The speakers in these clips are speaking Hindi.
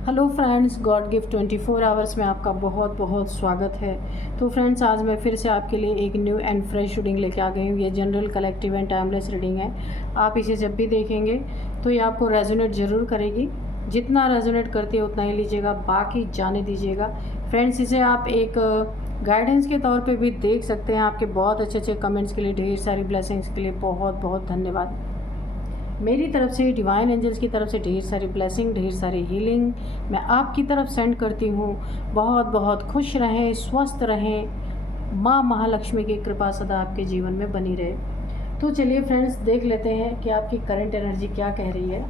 Hello friends, God gift 24 hours में आपका बहुत बहुत स्वागत है। तो फ्रेंड्स, आज मैं फिर से आपके लिए एक न्यू एंड फ्रेश रीडिंग लेके आ गई हूँ। ये general, collective and timeless reading है। आप इसे जब भी देखेंगे तो ये आपको रेजोनेट ज़रूर करेगी। जितना रेजोनेट करती है उतना ही लीजिएगा, बाकी जाने दीजिएगा। फ्रेंड्स, इसे आप एक गाइडेंस के तौर पे भी देख सकते हैं। आपके बहुत अच्छे अच्छे कमेंट्स के लिए, ढेर सारी ब्लेसिंग्स के लिए बहुत बहुत धन्यवाद। मेरी तरफ से, डिवाइन एंजल्स की तरफ से ढेर सारी ब्लेसिंग, ढेर सारी हीलिंग मैं आपकी तरफ सेंड करती हूँ। बहुत बहुत खुश रहें, स्वस्थ रहें। माँ महालक्ष्मी की कृपा सदा आपके जीवन में बनी रहे। तो चलिए फ्रेंड्स, देख लेते हैं कि आपकी करंट एनर्जी क्या कह रही है।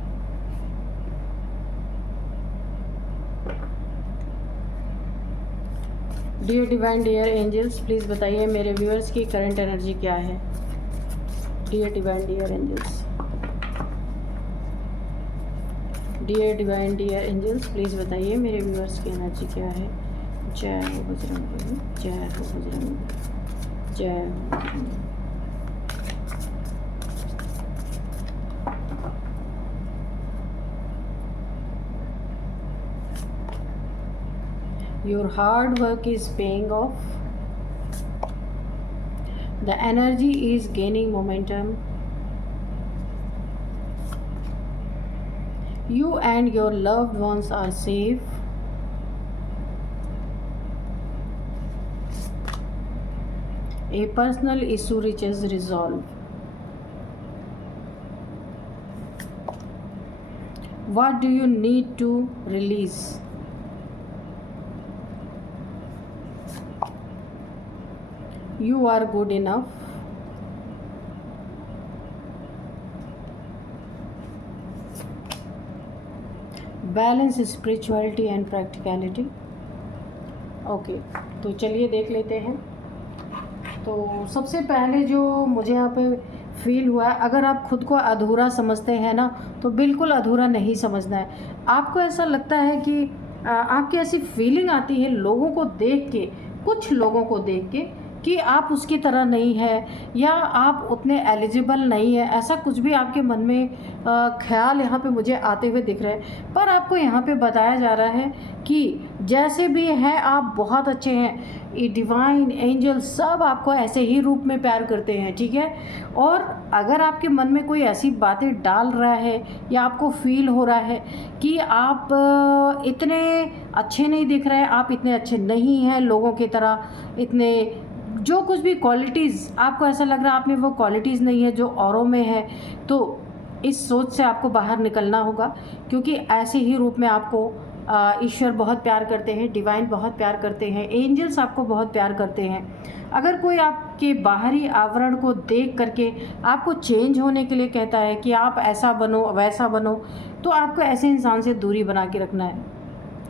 Dear divine, dear angels, please बताइए मेरे व्यूअर्स की करंट एनर्जी क्या है। Dear divine, dear angels, dear divine, dear angels, please बताइए मेरे व्यूअर्स की एनर्जी क्या है। जय हो बजरंग, जय हो बजरंग, जय हो Bajrang. Your hard work is paying off. The energy is gaining momentum. You and your loved ones are safe. A personal issue reaches resolve. What do you need to release? You are good enough. Balance, spirituality and practicality. Okay, तो चलिए देख लेते हैं। तो सबसे पहले जो मुझे यहाँ पे फील हुआ है, अगर आप खुद को अधूरा समझते हैं ना, तो बिल्कुल अधूरा नहीं समझना है। आपको ऐसा लगता है कि आपकी ऐसी फीलिंग आती है लोगों को देख के, कुछ लोगों को देख के, कि आप उसकी तरह नहीं है या आप उतने एलिजिबल नहीं है। ऐसा कुछ भी आपके मन में ख्याल यहाँ पे मुझे आते हुए दिख रहे हैं। पर आपको यहाँ पे बताया जा रहा है कि जैसे भी हैं आप बहुत अच्छे हैं। ये डिवाइन एंजल सब आपको ऐसे ही रूप में प्यार करते हैं, ठीक है। और अगर आपके मन में कोई ऐसी बातें डाल रहा है या आपको फील हो रहा है कि आप इतने अच्छे नहीं दिख रहे हैं, आप इतने अच्छे नहीं हैं लोगों की तरह, इतने जो कुछ भी क्वालिटीज़ आपको ऐसा लग रहा है आप में वो क्वालिटीज़ नहीं है जो औरों में है, तो इस सोच से आपको बाहर निकलना होगा। क्योंकि ऐसे ही रूप में आपको ईश्वर बहुत प्यार करते हैं, डिवाइन बहुत प्यार करते हैं, एंजल्स आपको बहुत प्यार करते हैं। अगर कोई आपके बाहरी आवरण को देख करके आपको चेंज होने के लिए कहता है कि आप ऐसा बनो, वैसा बनो, तो आपको ऐसे इंसान से दूरी बना के रखना है,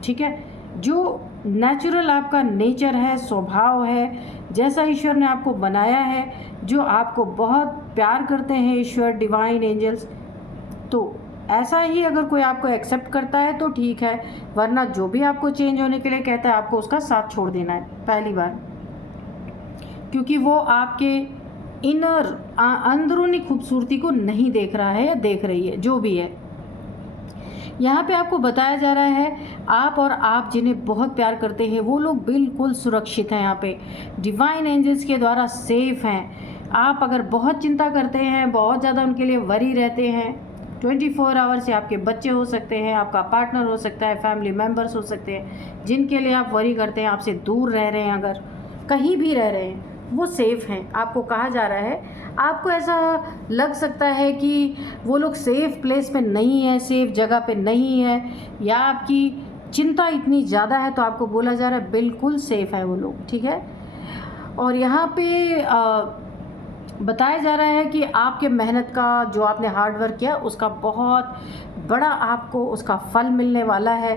ठीक है। जो नेचुरल आपका नेचर है, स्वभाव है, जैसा ईश्वर ने आपको बनाया है, जो आपको बहुत प्यार करते हैं ईश्वर, डिवाइन एंजल्स, तो ऐसा ही अगर कोई आपको एक्सेप्ट करता है तो ठीक है, वरना जो भी आपको चेंज होने के लिए कहता है आपको उसका साथ छोड़ देना है पहली बार। क्योंकि वो आपके इनर अंदरूनी खूबसूरती को नहीं देख रहा है या देख रही है, जो भी है। यहाँ पे आपको बताया जा रहा है आप और आप जिन्हें बहुत प्यार करते हैं वो लोग बिल्कुल सुरक्षित हैं, यहाँ पे डिवाइन एंजल्स के द्वारा सेफ हैं। आप अगर बहुत चिंता करते हैं, बहुत ज़्यादा उनके लिए वरी रहते हैं, 24 आवर से आपके बच्चे हो सकते हैं, आपका पार्टनर हो सकता है, फैमिली मेम्बर्स हो सकते हैं, जिनके लिए आप वरी करते हैं, आपसे दूर रह रहे हैं, अगर कहीं भी रह रहे हैं, वो सेफ़ हैं। आपको कहा जा रहा है, आपको ऐसा लग सकता है कि वो लोग सेफ़ प्लेस पे नहीं है, सेफ़ जगह पे नहीं है, या आपकी चिंता इतनी ज़्यादा है, तो आपको बोला जा रहा है बिल्कुल सेफ़ है वो लोग, ठीक है। और यहाँ पे बताया जा रहा है कि आपके मेहनत का, जो आपने हार्ड वर्क किया, उसका बहुत बड़ा आपको उसका फल मिलने वाला है।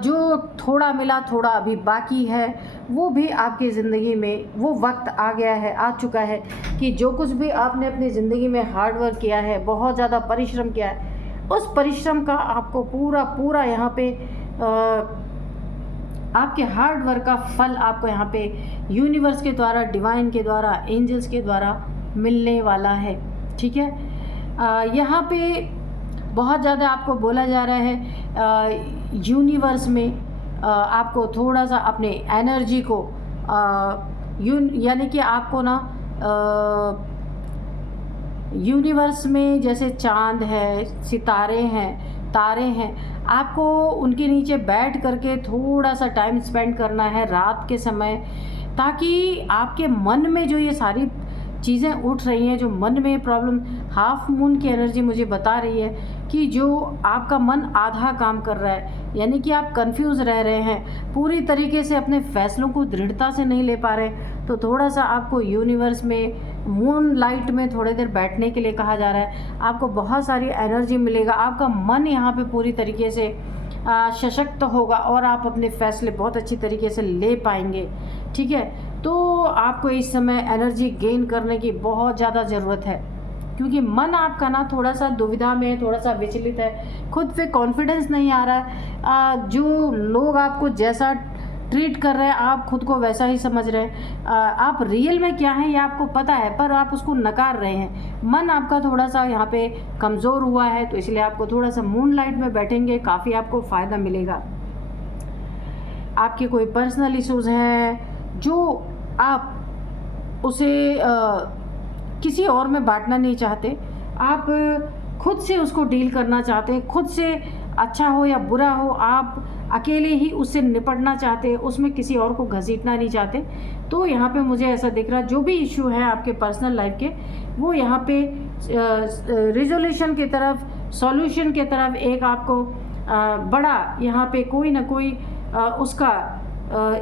जो थोड़ा मिला, थोड़ा अभी बाकी है, वो भी आपकी ज़िंदगी में वो वक्त आ गया है, आ चुका है कि जो कुछ भी आपने अपनी ज़िंदगी में हार्ड वर्क किया है, बहुत ज़्यादा परिश्रम किया है, उस परिश्रम का आपको पूरा पूरा यहाँ पे आपके हार्ड वर्क का फल आपको यहाँ पे यूनिवर्स के द्वारा, डिवाइन के द्वारा, एंजल्स के द्वारा मिलने वाला है, ठीक है। यहाँ पे बहुत ज़्यादा आपको बोला जा रहा है यूनिवर्स में आपको थोड़ा सा अपने एनर्जी को यानी कि आपको ना यूनिवर्स में जैसे चांद है, सितारे हैं, तारे हैं, आपको उनके नीचे बैठ करके थोड़ा सा टाइम स्पेंड करना है रात के समय, ताकि आपके मन में जो ये सारी चीज़ें उठ रही हैं, जो मन में प्रॉब्लम, हाफ मून की एनर्जी मुझे बता रही है कि जो आपका मन आधा काम कर रहा है, यानी कि आप कंफ्यूज रह रहे हैं, पूरी तरीके से अपने फैसलों को दृढ़ता से नहीं ले पा रहे, तो थोड़ा सा आपको यूनिवर्स में मून लाइट में थोड़ी देर बैठने के लिए कहा जा रहा है। आपको बहुत सारी एनर्जी मिलेगा, आपका मन यहाँ पे पूरी तरीके से सशक्त होगा और आप अपने फैसले बहुत अच्छी तरीके से ले पाएंगे। ठीक है, तो आपको इस समय एनर्जी गेन करने की बहुत ज़्यादा ज़रूरत है, क्योंकि मन आपका ना थोड़ा सा दुविधा में है, थोड़ा सा विचलित है, खुद पे कॉन्फिडेंस नहीं आ रहा है। जो लोग आपको जैसा ट्रीट कर रहे हैं आप खुद को वैसा ही समझ रहे हैं, आप रियल में क्या हैं ये आपको पता है, पर आप उसको नकार रहे हैं। मन आपका थोड़ा सा यहाँ पे कमज़ोर हुआ है, तो इसलिए आपको थोड़ा सा मून लाइट में बैठेंगे, काफ़ी आपको फ़ायदा मिलेगा। आपके कोई पर्सनल इश्यूज़ हैं जो आप उसे किसी और में बांटना नहीं चाहते, आप खुद से उसको डील करना चाहते हैं, खुद से अच्छा हो या बुरा हो आप अकेले ही उससे निपटना चाहते हैं, उसमें किसी और को घसीटना नहीं चाहते। तो यहाँ पे मुझे ऐसा दिख रहा है जो भी इशू है आपके पर्सनल लाइफ के, वो यहाँ पे रिजोल्यूशन की तरफ, सॉल्यूशन की तरफ एक आपको बड़ा यहाँ पे कोई ना कोई उसका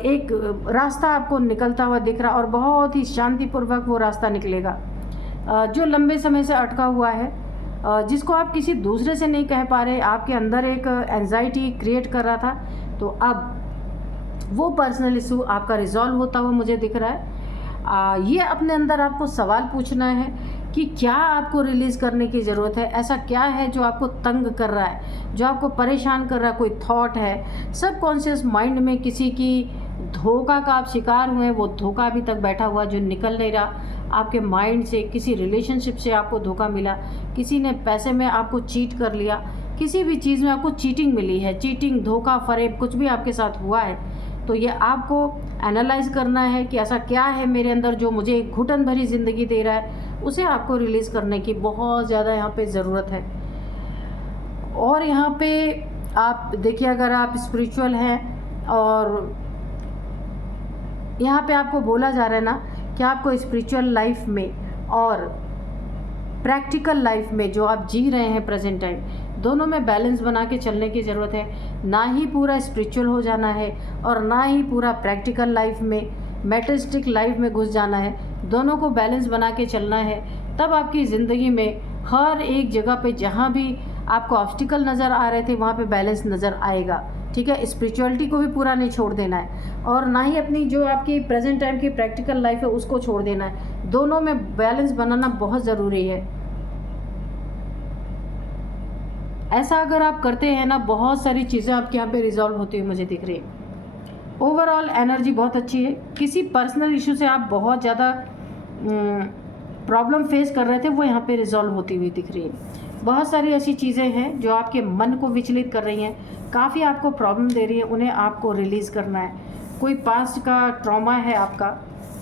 एक रास्ता आपको निकलता हुआ दिख रहा, और बहुत ही शांतिपूर्वक वो रास्ता निकलेगा जो लंबे समय से अटका हुआ है, जिसको आप किसी दूसरे से नहीं कह पा रहे, आपके अंदर एक एंजाइटी क्रिएट कर रहा था, तो अब वो पर्सनल इशू आपका रिजॉल्व होता हुआ मुझे दिख रहा है। ये अपने अंदर आपको सवाल पूछना है कि क्या आपको रिलीज़ करने की ज़रूरत है, ऐसा क्या है जो आपको तंग कर रहा है, जो आपको परेशान कर रहा है, कोई थॉट है, सबकॉन्शियस माइंड में किसी की धोखा का आप शिकार हुए, वो धोखा अभी तक बैठा हुआ जो निकल नहीं रहा आपके माइंड से, किसी रिलेशनशिप से आपको धोखा मिला, किसी ने पैसे में आपको चीट कर लिया, किसी भी चीज़ में आपको चीटिंग मिली है, चीटिंग, धोखा, फरेब कुछ भी आपके साथ हुआ है, तो ये आपको एनालाइज करना है कि ऐसा क्या है मेरे अंदर जो मुझे एक घुटन भरी ज़िंदगी दे रहा है, उसे आपको रिलीज़ करने की बहुत ज़्यादा यहाँ पे ज़रूरत है। और यहाँ पे आप देखिए, अगर आप स्पिरिचुअल हैं और यहाँ पे आपको बोला जा रहा है ना कि आपको स्पिरिचुअल लाइफ में और प्रैक्टिकल लाइफ में जो आप जी रहे हैं प्रेजेंट टाइम, दोनों में बैलेंस बना के चलने की ज़रूरत है। ना ही पूरा स्पिरिचुअल हो जाना है और ना ही पूरा प्रैक्टिकल लाइफ में, मैटेरियलिस्टिक लाइफ में घुस जाना है, दोनों को बैलेंस बना के चलना है। तब आपकी ज़िंदगी में हर एक जगह पे जहाँ भी आपको ऑब्स्टिकल नज़र आ रहे थे वहाँ पे बैलेंस नज़र आएगा। ठीक है, स्पिरिचुअलिटी को भी पूरा नहीं छोड़ देना है और ना ही अपनी जो आपकी प्रेजेंट टाइम की प्रैक्टिकल लाइफ है उसको छोड़ देना है। दोनों में बैलेंस बनाना बहुत ज़रूरी है। ऐसा अगर आप करते हैं ना, बहुत सारी चीज़ें आपके यहाँ पे रिजॉल्व होती हुई मुझे दिख रही है। ओवरऑल एनर्जी बहुत अच्छी है। किसी पर्सनल इशू से आप बहुत ज़्यादा प्रॉब्लम फेस कर रहे थे, वो यहाँ पे रिजॉल्व होती हुई दिख रही है। बहुत सारी ऐसी चीज़ें हैं जो आपके मन को विचलित कर रही हैं, काफ़ी आपको प्रॉब्लम दे रही है, उन्हें आपको रिलीज़ करना है। कोई पास्ट का ट्रॉमा है आपका,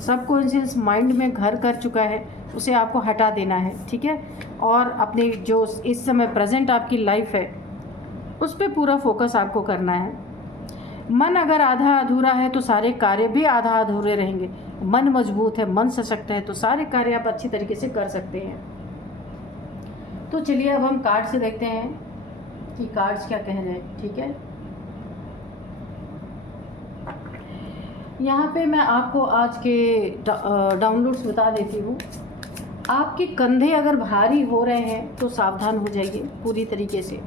सबकॉन्शियस माइंड में घर कर चुका है, उसे आपको हटा देना है। ठीक है, और अपनी जो इस समय प्रेजेंट आपकी लाइफ है उस पर पूरा फोकस आपको करना है। मन अगर आधा अधूरा है तो सारे कार्य भी आधा अधूरे रहेंगे। मन मजबूत है, मन सशक्त है, तो सारे कार्य आप अच्छी तरीके से कर सकते हैं। तो चलिए अब हम कार्ड से देखते हैं कि कार्ड्स क्या कह रहे हैं। ठीक है, यहाँ पे मैं आपको आज के डाउनलोड्स बता देती हूँ। आपके कंधे अगर भारी हो रहे हैं तो सावधान हो जाइए पूरी तरीके से।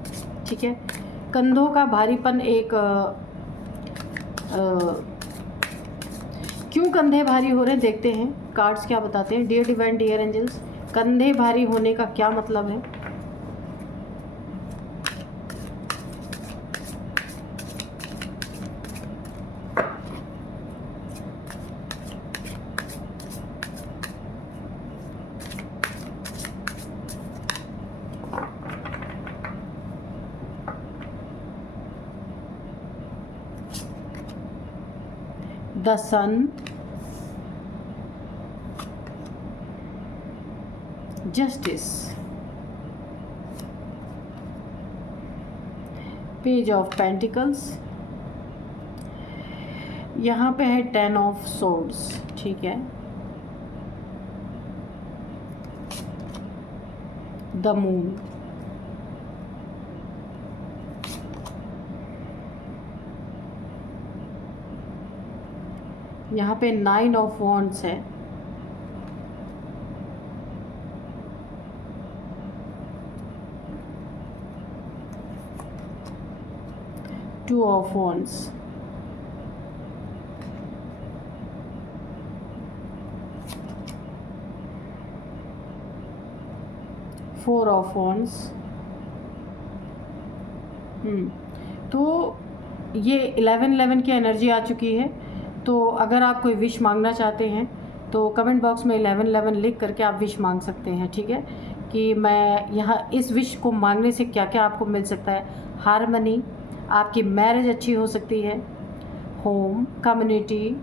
ठीक है, कंधों का भारीपन एक क्यों कंधे भारी हो रहे हैं देखते हैं, कार्ड्स क्या बताते हैं। डियर डिवाइन, डियर एंजल्स, कंधे भारी होने का क्या मतलब है? The sun, justice, page of pentacles, यहाँ पे है 10 ऑफ सोर्ड्स, ठीक है, द मून, यहाँ पे 9 ऑफ वॉन्ड्स है, two of wands, four of wands. तो ये 11 की एनर्जी आ चुकी है। तो अगर आप कोई विश मांगना चाहते हैं तो कमेंट बॉक्स में 11 लिख करके आप विश मांग सकते हैं, ठीक है, कि मैं यहाँ इस विश को मांगने से क्या क्या आपको मिल सकता है। हारमनी, आपकी मैरिज अच्छी हो सकती है, होम, कम्युनिटी,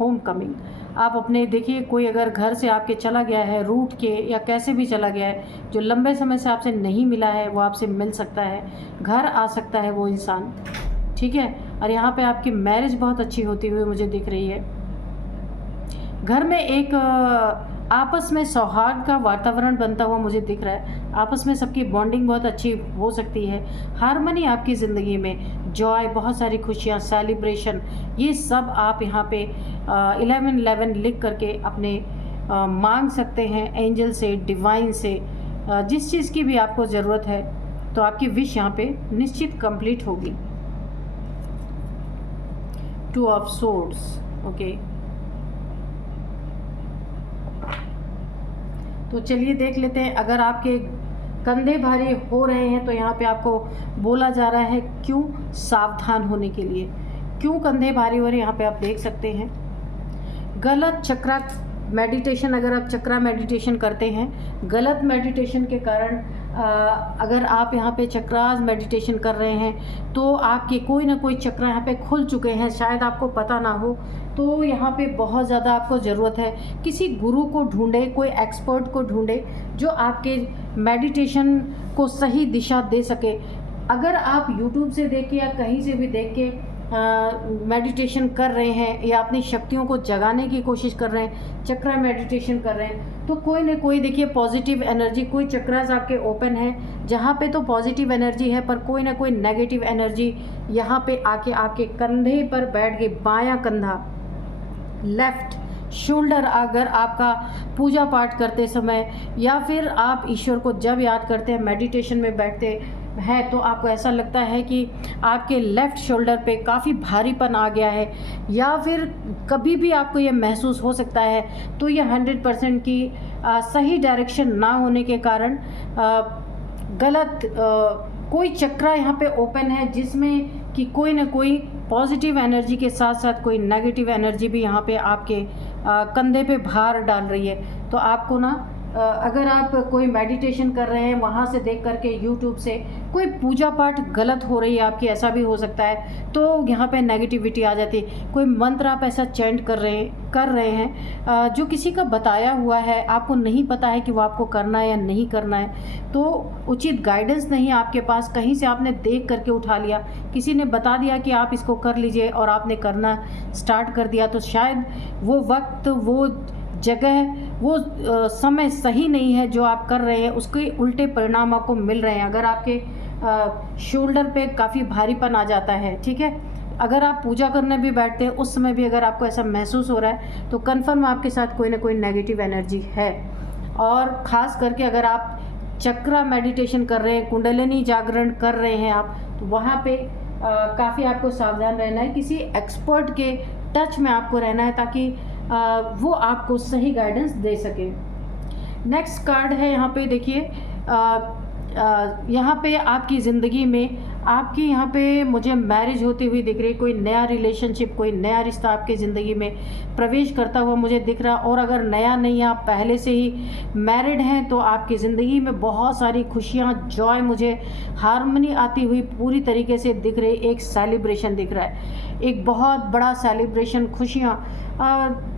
होम कमिंग। आप अपने देखिए, कोई अगर घर से आपके चला गया है, रूठ के या कैसे भी चला गया है, जो लंबे समय से आपसे नहीं मिला है, वो आपसे मिल सकता है, घर आ सकता है वो इंसान, ठीक है। और यहाँ पे आपकी मैरिज बहुत अच्छी होती हुई मुझे दिख रही है। घर में एक आपस में सौहार्द का वातावरण बनता हुआ मुझे दिख रहा है। आपस में सबकी बॉन्डिंग बहुत अच्छी हो सकती है। हारमनी आपकी ज़िंदगी में, जॉय, बहुत सारी खुशियाँ, सेलिब्रेशन, ये सब आप यहाँ पे 11 लिख करके अपने मांग सकते हैं एंजल से, डिवाइन से, जिस चीज़ की भी आपको ज़रूरत है। तो आपकी विश यहाँ पे निश्चित कंप्लीट होगी। 2 ऑफ सोर्ड्स, ओके। तो चलिए देख लेते हैं। अगर आपके कंधे भारी हो रहे हैं तो यहाँ पे आपको बोला जा रहा है क्यों सावधान होने के लिए। क्यों कंधे भारी हो रहे हैं यहाँ पे आप देख सकते हैं। गलत चक्रा मेडिटेशन, अगर आप चक्रा मेडिटेशन करते हैं, गलत मेडिटेशन के कारण अगर आप यहाँ पे चक्रास मेडिटेशन कर रहे हैं तो आपके कोई ना कोई चक्र यहाँ पे खुल चुके हैं, शायद आपको पता ना हो। तो यहाँ पे बहुत ज़्यादा आपको ज़रूरत है किसी गुरु को ढूंढे, कोई एक्सपर्ट को ढूंढे जो आपके मेडिटेशन को सही दिशा दे सके। अगर आप YouTube से देख के या कहीं से भी देख के मेडिटेशन कर रहे हैं या अपनी शक्तियों को जगाने की कोशिश कर रहे हैं, चक्रा मेडिटेशन कर रहे हैं, तो कोई ना कोई देखिए पॉजिटिव एनर्जी, कोई चक्रास आपके ओपन है जहाँ पे तो पॉजिटिव एनर्जी है, पर कोई ना कोई नेगेटिव एनर्जी यहाँ पे आके आपके कंधे पर बैठ गई। बायां कंधा, लेफ्ट शोल्डर, अगर आपका पूजा पाठ करते समय या फिर आप ईश्वर को जब याद करते हैं, मेडिटेशन में बैठते है, तो आपको ऐसा लगता है कि आपके लेफ़्ट शोल्डर पे काफ़ी भारीपन आ गया है, या फिर कभी भी आपको ये महसूस हो सकता है, तो ये 100% की सही डायरेक्शन ना होने के कारण गलत कोई चक्रा यहाँ पे ओपन है, जिसमें कि कोई ना कोई पॉजिटिव एनर्जी के साथ साथ कोई नेगेटिव एनर्जी भी यहाँ पे आपके कंधे पे भार डाल रही है। तो आपको ना अगर आप कोई मेडिटेशन कर रहे हैं, वहाँ से देख करके YouTube से कोई पूजा पाठ गलत हो रही है आपकी, ऐसा भी हो सकता है, तो यहाँ पे नेगेटिविटी आ जाती है। कोई मंत्र आप ऐसा चैंट कर रहे हैं जो किसी का बताया हुआ है, आपको नहीं पता है कि वो आपको करना है या नहीं करना है, तो उचित गाइडेंस नहीं है आपके पास, कहीं से आपने देख करके उठा लिया, किसी ने बता दिया कि आप इसको कर लीजिए और आपने करना स्टार्ट कर दिया, तो शायद वो वक्त, वो जगह, वो समय सही नहीं है जो आप कर रहे हैं, उसके उल्टे परिणाम आपको मिल रहे हैं। अगर आपके शोल्डर पे काफ़ी भारीपन आ जाता है, ठीक है, अगर आप पूजा करने भी बैठते हैं उस समय भी अगर आपको ऐसा महसूस हो रहा है, तो कन्फर्म आपके साथ कोई ना कोई नेगेटिव एनर्जी है। और ख़ास करके अगर आप चक्रा मेडिटेशन कर रहे हैं, कुंडलिनी जागरण कर रहे हैं आप, तो वहाँ पे काफ़ी आपको सावधान रहना है, किसी एक्सपर्ट के टच में आपको रहना है, ताकि वो आपको सही गाइडेंस दे सके। नेक्स्ट कार्ड है यहाँ पे देखिए, यहाँ पे आपकी ज़िंदगी में आपकी यहाँ पे मुझे मैरिज होती हुई दिख रही है, कोई नया रिलेशनशिप, कोई नया रिश्ता आपके ज़िंदगी में प्रवेश करता हुआ मुझे दिख रहा। और अगर नया नहीं, आप पहले से ही मैरिड हैं, तो आपकी ज़िंदगी में बहुत सारी खुशियाँ, जॉय, मुझे हारमोनी आती हुई पूरी तरीके से दिख रही। एक सेलिब्रेशन दिख रहा है, एक बहुत बड़ा सेलिब्रेशन, खुशियाँ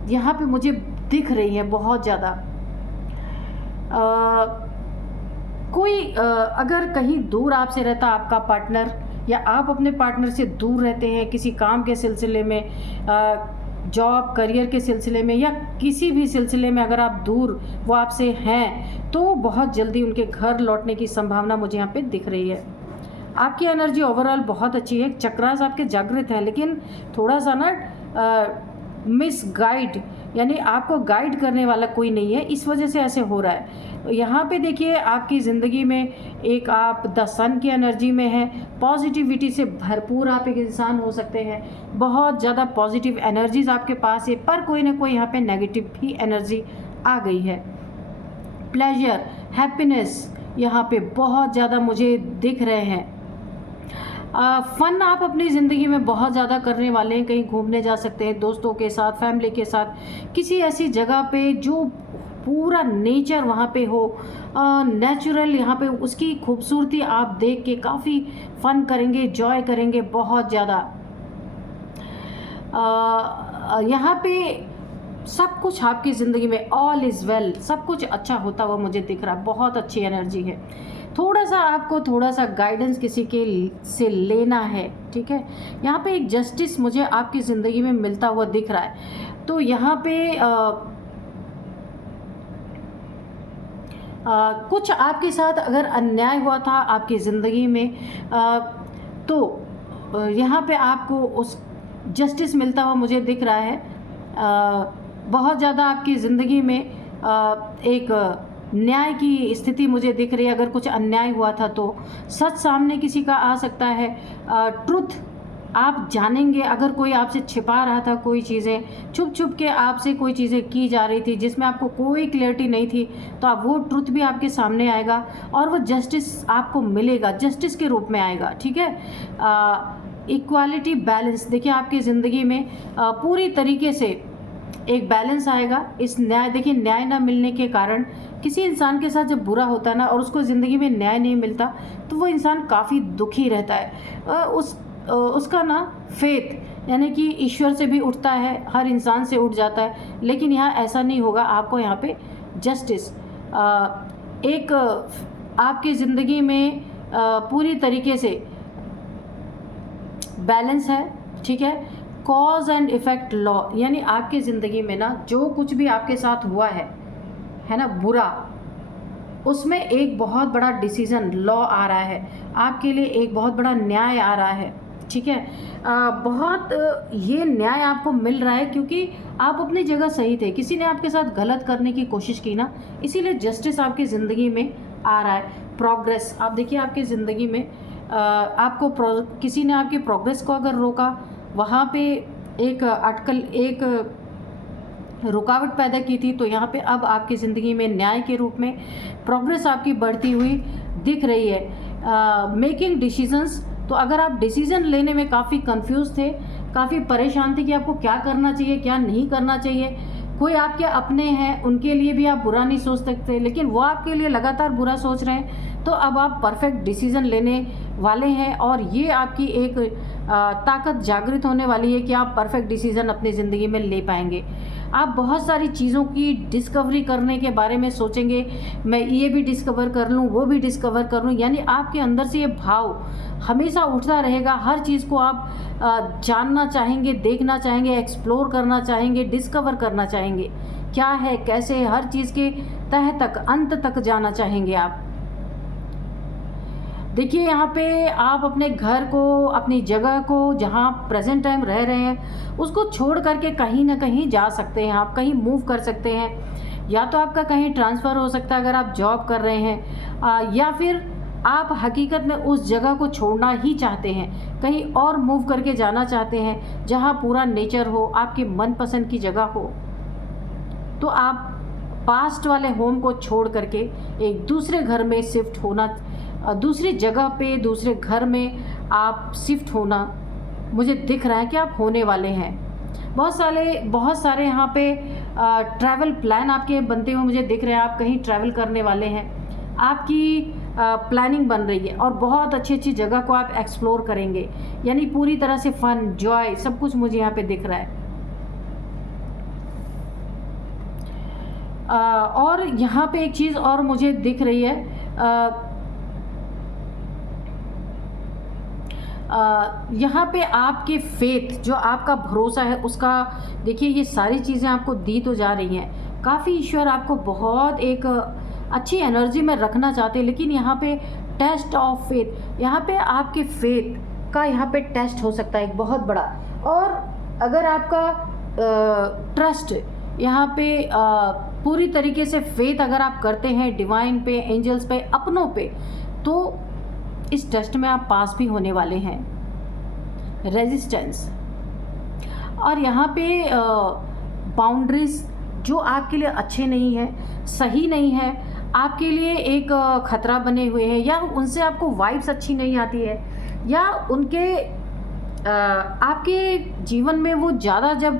यहाँ पे मुझे दिख रही हैं बहुत ज़्यादा। कोई अगर कहीं दूर आपसे रहता आपका पार्टनर, या आप अपने पार्टनर से दूर रहते हैं किसी काम के सिलसिले में, जॉब करियर के सिलसिले में, या किसी भी सिलसिले में अगर आप दूर वो आपसे हैं, तो बहुत जल्दी उनके घर लौटने की संभावना मुझे यहाँ पे दिख रही है। आपकी एनर्जी ओवरऑल बहुत अच्छी है। चक्रास आपके जागृत हैं, लेकिन थोड़ा सा ना मिस गाइड, यानी आपको गाइड करने वाला कोई नहीं है, इस वजह से ऐसे हो रहा है। यहाँ पे देखिए आपकी ज़िंदगी में एक आप द सन की एनर्जी में है, पॉजिटिविटी से भरपूर आप एक इंसान हो सकते हैं, बहुत ज़्यादा पॉजिटिव एनर्जीज आपके पास है, पर कोई ना कोई यहाँ पे नेगेटिव भी एनर्जी आ गई है। प्लेजर, हैप्पीनेस यहाँ पे बहुत ज़्यादा मुझे दिख रहे हैं। फ़न आप अपनी ज़िंदगी में बहुत ज़्यादा करने वाले हैं, कहीं घूमने जा सकते हैं दोस्तों के साथ, फैमिली के साथ, किसी ऐसी जगह पे जो पूरा नेचर वहाँ पे हो, नेचुरल, यहाँ पे उसकी खूबसूरती आप देख के काफ़ी फ़न करेंगे, जॉय करेंगे बहुत ज़्यादा। यहाँ पे सब कुछ आपकी ज़िंदगी में ऑल इज़ वेल, सब कुछ अच्छा होता हुआ मुझे दिख रहा है, बहुत अच्छी एनर्जी है। थोड़ा सा आपको थोड़ा सा गाइडेंस किसी के से लेना है, ठीक है। यहाँ पे एक जस्टिस मुझे आपकी ज़िंदगी में मिलता हुआ दिख रहा है। तो यहाँ पे कुछ आपके साथ अगर अन्याय हुआ था आपकी ज़िंदगी में, तो यहाँ पे आपको उस जस्टिस मिलता हुआ मुझे दिख रहा है। बहुत ज़्यादा आपकी ज़िंदगी में एक न्याय की स्थिति मुझे दिख रही है। अगर कुछ अन्याय हुआ था तो सच सामने किसी का आ सकता है, ट्रुथ आप जानेंगे। अगर कोई आपसे छिपा रहा था, कोई चीज़ें छुप छुप के आपसे कोई चीज़ें की जा रही थी जिसमें आपको कोई क्लैरिटी नहीं थी, तो आप वो ट्रुथ भी आपके सामने आएगा और वो जस्टिस आपको मिलेगा, जस्टिस के रूप में आएगा, ठीक है। इक्वालिटी, बैलेंस, देखिए आपकी ज़िंदगी में पूरी तरीके से एक बैलेंस आएगा। इस न्याय, देखिए न्याय ना मिलने के कारण किसी इंसान के साथ जब बुरा होता है ना और उसको ज़िंदगी में न्याय नहीं मिलता, तो वो इंसान काफ़ी दुखी रहता है। उसका ना फेथ, यानी कि ईश्वर से भी उठता है, हर इंसान से उठ जाता है, लेकिन यहाँ ऐसा नहीं होगा। आपको यहाँ पे जस्टिस, एक आपकी ज़िंदगी में पूरी तरीके से बैलेंस है, ठीक है। कॉज एंड इफ़ेक्ट लॉ, यानी आपकी ज़िंदगी में ना जो कुछ भी आपके साथ हुआ है ना बुरा, उसमें एक बहुत बड़ा डिसीज़न, लॉ आ रहा है आपके लिए, एक बहुत बड़ा न्याय आ रहा है, ठीक है। बहुत ये न्याय आपको मिल रहा है क्योंकि आप अपनी जगह सही थे, किसी ने आपके साथ गलत करने की कोशिश की ना, इसीलिए जस्टिस आपकी ज़िंदगी में आ रहा है। प्रोग्रेस, आप देखिए आपकी ज़िंदगी में आपको किसी ने आपकी प्रोग्रेस को अगर रोका, वहाँ पे एक अटकल, एक रुकावट पैदा की थी, तो यहाँ पे अब आपकी ज़िंदगी में न्याय के रूप में प्रोग्रेस आपकी बढ़ती हुई दिख रही है। मेकिंग डिसीजंस, तो अगर आप डिसीज़न लेने में काफ़ी कंफ्यूज थे, काफ़ी परेशान थे कि आपको क्या करना चाहिए, क्या नहीं करना चाहिए, कोई आपके अपने हैं उनके लिए भी आप बुरा नहीं सोच सकते, लेकिन वो आपके लिए लगातार बुरा सोच रहे हैं, तो अब आप परफेक्ट डिसीज़न लेने वाले हैं और ये आपकी एक ताकत जागृत होने वाली है कि आप परफेक्ट डिसीज़न अपनी ज़िंदगी में ले पाएंगे। आप बहुत सारी चीज़ों की डिस्कवरी करने के बारे में सोचेंगे, मैं ये भी डिस्कवर कर लूँ, वो भी डिस्कवर कर लूँ, यानी आपके अंदर से ये भाव हमेशा उठता रहेगा। हर चीज़ को आप जानना चाहेंगे, देखना चाहेंगे, एक्सप्लोर करना चाहेंगे, डिस्कवर करना चाहेंगे, क्या है कैसे है, हर चीज़ के तह तक, अंत तक जाना चाहेंगे आप। देखिए यहाँ पे आप अपने घर को, अपनी जगह को, जहाँ प्रेजेंट टाइम रह रहे हैं, उसको छोड़ करके कहीं ना कहीं जा सकते हैं, आप कहीं मूव कर सकते हैं। या तो आपका कहीं ट्रांसफ़र हो सकता है अगर आप जॉब कर रहे हैं, या फिर आप हकीकत में उस जगह को छोड़ना ही चाहते हैं, कहीं और मूव करके जाना चाहते हैं जहाँ पूरा नेचर हो, आपके मनपसंद की जगह हो। तो आप पास्ट वाले होम को छोड़ करके एक दूसरे घर में शिफ्ट होना, दूसरी जगह पे, दूसरे घर में आप शिफ्ट होना मुझे दिख रहा है कि आप होने वाले हैं। बहुत सारे यहाँ पे ट्रैवल प्लान आपके बनते हुए मुझे दिख रहे हैं। आप कहीं ट्रैवल करने वाले हैं, आपकी प्लानिंग बन रही है और बहुत अच्छी अच्छी जगह को आप एक्सप्लोर करेंगे, यानी पूरी तरह से फन, जॉय, सब कुछ मुझे यहाँ पे दिख रहा है। और यहाँ पे एक चीज़ और मुझे दिख रही है, यहाँ पे आपके फेथ, जो आपका भरोसा है उसका, देखिए ये सारी चीज़ें आपको दी तो जा रही हैं। काफ़ी ईश्वर आपको बहुत एक अच्छी एनर्जी में रखना चाहते हैं, लेकिन यहाँ पे टेस्ट ऑफ फेथ, यहाँ पे आपके फेथ का यहाँ पे टेस्ट हो सकता है एक बहुत बड़ा। और अगर आपका ट्रस्ट यहाँ पे पूरी तरीके से फेथ अगर आप करते हैं डिवाइन पे, एंजल्स पे, अपनों पे, तो इस टेस्ट में आप पास भी होने वाले हैं। रेजिस्टेंस, और यहाँ पे बाउंड्रीज जो आपके लिए अच्छे नहीं है, सही नहीं है, आपके लिए एक खतरा बने हुए हैं, या उनसे आपको वाइब्स अच्छी नहीं आती है, या उनके आपके जीवन में वो ज़्यादा जब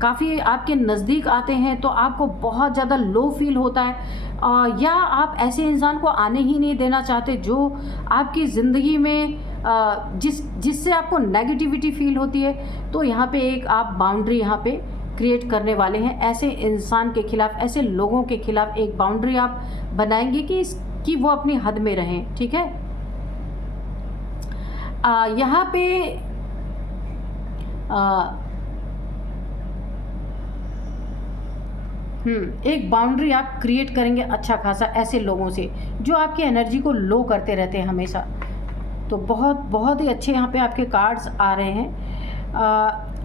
काफ़ी आपके नज़दीक आते हैं तो आपको बहुत ज़्यादा लो फील होता है, या आप ऐसे इंसान को आने ही नहीं देना चाहते जो आपकी ज़िंदगी में जिससे आपको नेगेटिविटी फील होती है। तो यहाँ पे एक आप बाउंड्री यहाँ पे क्रिएट करने वाले हैं। ऐसे इंसान के खिलाफ, ऐसे लोगों के खिलाफ एक बाउंड्री आप बनाएंगे कि वो अपनी हद में रहें, ठीक है। यहाँ पे एक बाउंड्री आप क्रिएट करेंगे अच्छा खासा ऐसे लोगों से जो आपकी एनर्जी को लो करते रहते हैं हमेशा। तो बहुत ही अच्छे यहाँ पे आपके कार्ड्स आ रहे हैं।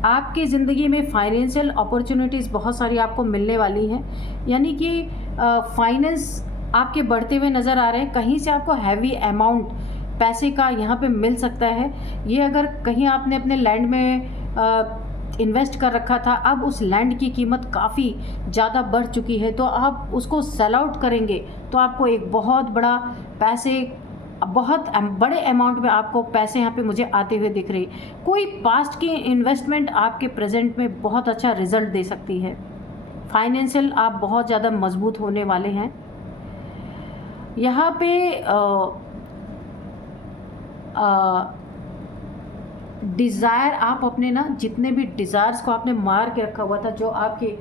आपकी ज़िंदगी में फाइनेंशियल अपॉर्चुनिटीज़ बहुत सारी आपको मिलने वाली हैं, यानी कि फाइनेंस आपके बढ़ते हुए नज़र आ रहे हैं। कहीं से आपको हैवी अमाउंट पैसे का यहाँ पे मिल सकता है। ये अगर कहीं आपने अपने लैंड में इन्वेस्ट कर रखा था, अब उस लैंड की कीमत काफ़ी ज़्यादा बढ़ चुकी है, तो आप उसको सेल आउट करेंगे तो आपको एक बहुत बड़ा बहुत बड़े अमाउंट में आपको पैसे यहाँ पे मुझे आते हुए दिख रही। कोई पास्ट की इन्वेस्टमेंट आपके प्रेजेंट में बहुत अच्छा रिजल्ट दे सकती है। फाइनेंशियल आप बहुत ज़्यादा मजबूत होने वाले हैं। यहाँ पे डिज़ायर, आप अपने ना जितने भी डिज़ायर्स को आपने मार के रखा हुआ था, जो आपकी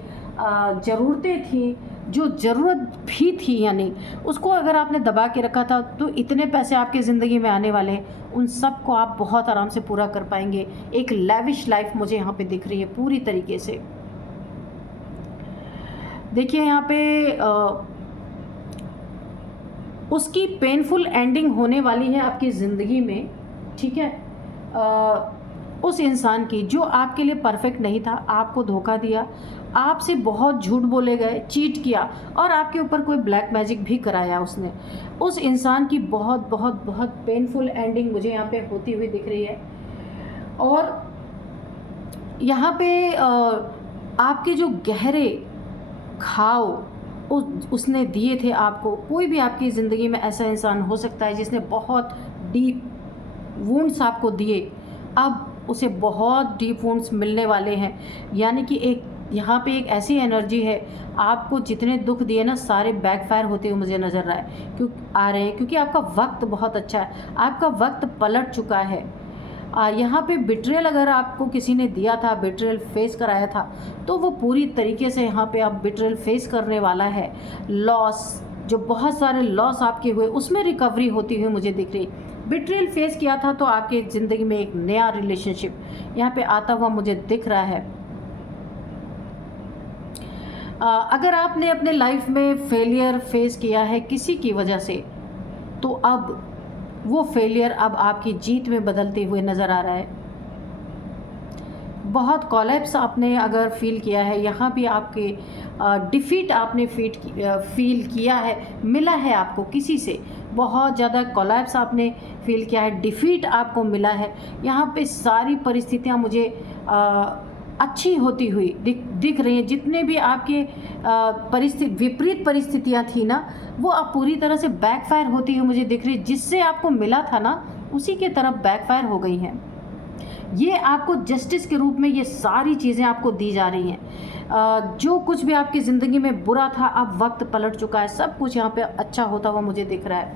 ज़रूरतें थी, जो ज़रूरत भी थी, यानी उसको अगर आपने दबा के रखा था, तो इतने पैसे आपके ज़िंदगी में आने वाले हैं, उन सब को आप बहुत आराम से पूरा कर पाएंगे। एक लैविश लाइफ मुझे यहाँ पे दिख रही है पूरी तरीके से। देखिए यहाँ पे उसकी पेनफुल एंडिंग होने वाली है आपकी ज़िंदगी में, ठीक है। उस इंसान की जो आपके लिए परफेक्ट नहीं था, आपको धोखा दिया, आपसे बहुत झूठ बोले गए, चीट किया और आपके ऊपर कोई ब्लैक मैजिक भी कराया उसने, उस इंसान की बहुत बहुत बहुत पेनफुल एंडिंग मुझे यहाँ पे होती हुई दिख रही है। और यहाँ पे आपके जो गहरे घाव उसने दिए थे आपको, कोई भी आपकी ज़िंदगी में ऐसा इंसान हो सकता है जिसने बहुत डीप वुंड्स आपको दिए, अब उसे बहुत डीप वुंड्स मिलने वाले हैं। यानी कि एक यहाँ पे एक ऐसी एनर्जी है, आपको जितने दुख दिए ना सारे बैकफायर होते हुए मुझे नज़र आ रहे हैं, क्योंकि आपका वक्त बहुत अच्छा है, आपका वक्त पलट चुका है। यहाँ पे बिट्रेयल अगर आपको किसी ने दिया था, बिट्रेयल फेस कराया था, तो वो पूरी तरीके से यहाँ पे आप बिट्रेयल फेस करने वाला है। लॉस, जो बहुत सारे लॉस आपके हुए, उसमें रिकवरी होती हुई मुझे दिख रही। बिट्रेयल फेस किया था तो आपके ज़िंदगी में एक नया रिलेशनशिप यहाँ पे आता हुआ मुझे दिख रहा है। अगर आपने अपने लाइफ में फेलियर फेस किया है किसी की वजह से, तो अब वो फेलियर अब आपकी जीत में बदलते हुए नज़र आ रहा है। बहुत कोलैप्स आपने अगर फील किया है, यहाँ भी आपके डिफ़ीट आपने फील किया है, मिला है आपको किसी से, बहुत ज़्यादा कोलैप्स आपने फील किया है, डिफ़ीट आपको मिला है। यहाँ पे सारी परिस्थितियाँ मुझे अच्छी होती हुई दिख रही हैं। जितने भी आपके विपरीत परिस्थितियाँ थी ना, वो अब पूरी तरह से बैकफायर होती हुई मुझे दिख रही। जिससे आपको मिला था ना, उसी के तरफ बैकफायर हो गई हैं। ये आपको जस्टिस के रूप में ये सारी चीज़ें आपको दी जा रही हैं। जो कुछ भी आपकी ज़िंदगी में बुरा था, अब वक्त पलट चुका है, सब कुछ यहाँ पे अच्छा होता हुआ मुझे दिख रहा है।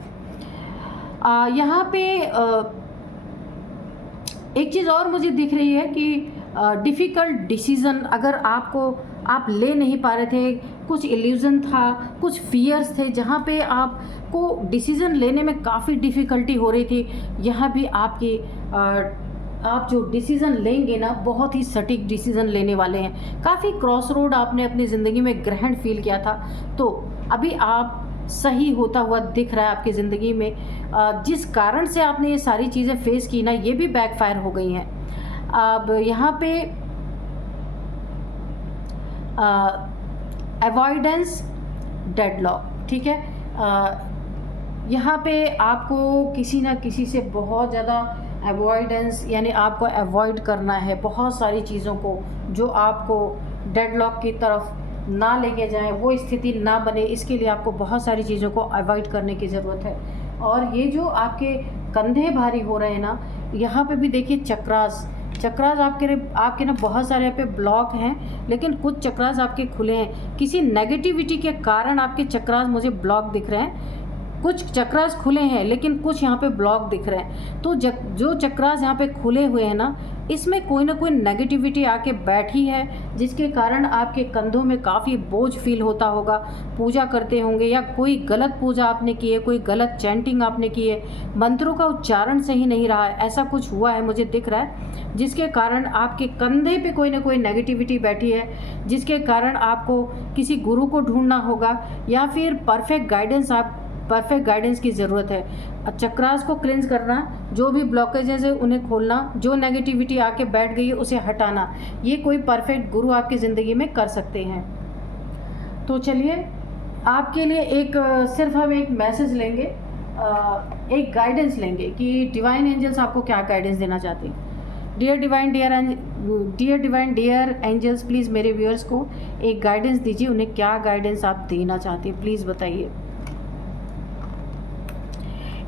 यहाँ पे एक चीज़ और मुझे दिख रही है कि डिफ़िकल्ट डिसीज़न अगर आप ले नहीं पा रहे थे, कुछ इल्यूज़न था, कुछ फियर्स थे जहाँ पे आपको डिसीज़न लेने में काफ़ी डिफ़िकल्टी हो रही थी, यहाँ भी आप जो डिसीज़न लेंगे ना, बहुत ही सटीक डिसीज़न लेने वाले हैं। काफ़ी क्रॉस रोड आपने अपनी ज़िंदगी में ग्रहण फील किया था, तो अभी आप सही होता हुआ दिख रहा है आपकी ज़िंदगी में। जिस कारण से आपने ये सारी चीज़ें फेस की ना, ये भी बैकफायर हो गई हैं। अब यहाँ पे अवॉइडेंस डेडलॉक, ठीक है। यहाँ पे आपको किसी ना किसी से बहुत ज़्यादा अवॉइडेंस, यानी आपको अवॉइड करना है बहुत सारी चीज़ों को जो आपको डेडलॉक की तरफ ना लेके जाएं, वो स्थिति ना बने, इसके लिए आपको बहुत सारी चीज़ों को अवॉइड करने की ज़रूरत है। और ये जो आपके कंधे भारी हो रहे हैं ना, यहाँ पे भी देखिए चक्रास आपके ना बहुत सारे यहाँ पे ब्लॉक हैं, लेकिन कुछ चक्रास आपके खुले हैं। किसी नेगेटिविटी के कारण आपके चक्रास मुझे ब्लॉक दिख रहे हैं। कुछ चक्रास खुले हैं लेकिन कुछ यहाँ पे ब्लॉक दिख रहे हैं। तो जो चक्रास यहाँ पे खुले हुए हैं ना, इसमें कोई ना कोई नेगेटिविटी आके बैठी है, जिसके कारण आपके कंधों में काफ़ी बोझ फील होता होगा। पूजा करते होंगे या कोई गलत पूजा आपने की है, कोई गलत चैंटिंग आपने की है, मंत्रों का उच्चारण सही नहीं रहा है, ऐसा कुछ हुआ है मुझे दिख रहा है, जिसके कारण आपके कंधे पे कोई ना कोई नेगेटिविटी बैठी है, जिसके कारण आपको किसी गुरु को ढूंढना होगा या फिर परफेक्ट गाइडेंस की ज़रूरत है। चक्रास को क्लेंस करना, जो भी ब्लॉकेजेस है उन्हें खोलना, जो नेगेटिविटी आके बैठ गई है उसे हटाना, ये कोई परफेक्ट गुरु आपकी ज़िंदगी में कर सकते हैं। तो चलिए आपके लिए सिर्फ हम एक मैसेज लेंगे, एक गाइडेंस लेंगे कि डिवाइन एंजल्स आपको क्या गाइडेंस देना चाहते हैं। डियर एंजल्स, प्लीज़ मेरे व्यूअर्स को एक गाइडेंस दीजिए, उन्हें क्या गाइडेंस आप देना चाहते हैं, प्लीज़ बताइए।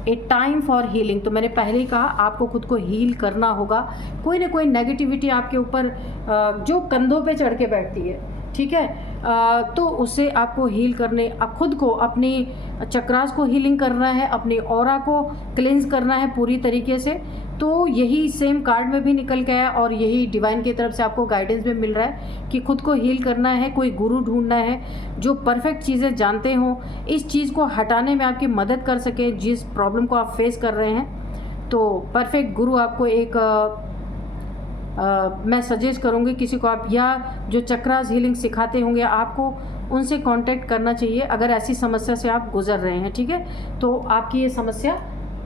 ए टाइम फॉर हीलिंग, तो मैंने पहले ही कहा आपको खुद को हील करना होगा। कोई ना कोई नेगेटिविटी आपके ऊपर जो कंधों पे चढ़ के बैठती है, ठीक है, तो उससे आपको हील करने, खुद को, अपनी चक्रास को हीलिंग करना है, अपनी ऑरा को क्लेंस करना है पूरी तरीके से। तो यही सेम कार्ड में भी निकल गया और यही डिवाइन की तरफ से आपको गाइडेंस में मिल रहा है कि खुद को हील करना है, कोई गुरु ढूंढना है जो परफेक्ट चीज़ें जानते हों, इस चीज़ को हटाने में आपकी मदद कर सके जिस प्रॉब्लम को आप फेस कर रहे हैं। तो परफेक्ट गुरु आपको मैं सजेस्ट करूँगी किसी को आप, या जो चक्रास हीलिंग सिखाते होंगे आपको, उनसे कांटेक्ट करना चाहिए अगर ऐसी समस्या से आप गुजर रहे हैं, ठीक है, तो आपकी ये समस्या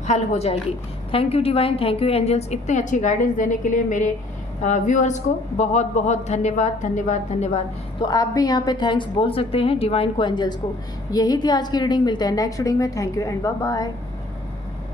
हल हो जाएगी। Thank you divine, thank you angels, इतने अच्छी गाइडेंस देने के लिए मेरे व्यूअर्स को बहुत बहुत धन्यवाद धन्यवाद धन्यवाद। तो आप भी यहाँ पे थैंक्स बोल सकते हैं डिवाइन को, एंजल्स को। यही थी आज की रीडिंग, मिलते हैं नेक्स्ट रीडिंग में। Thank you and bye bye.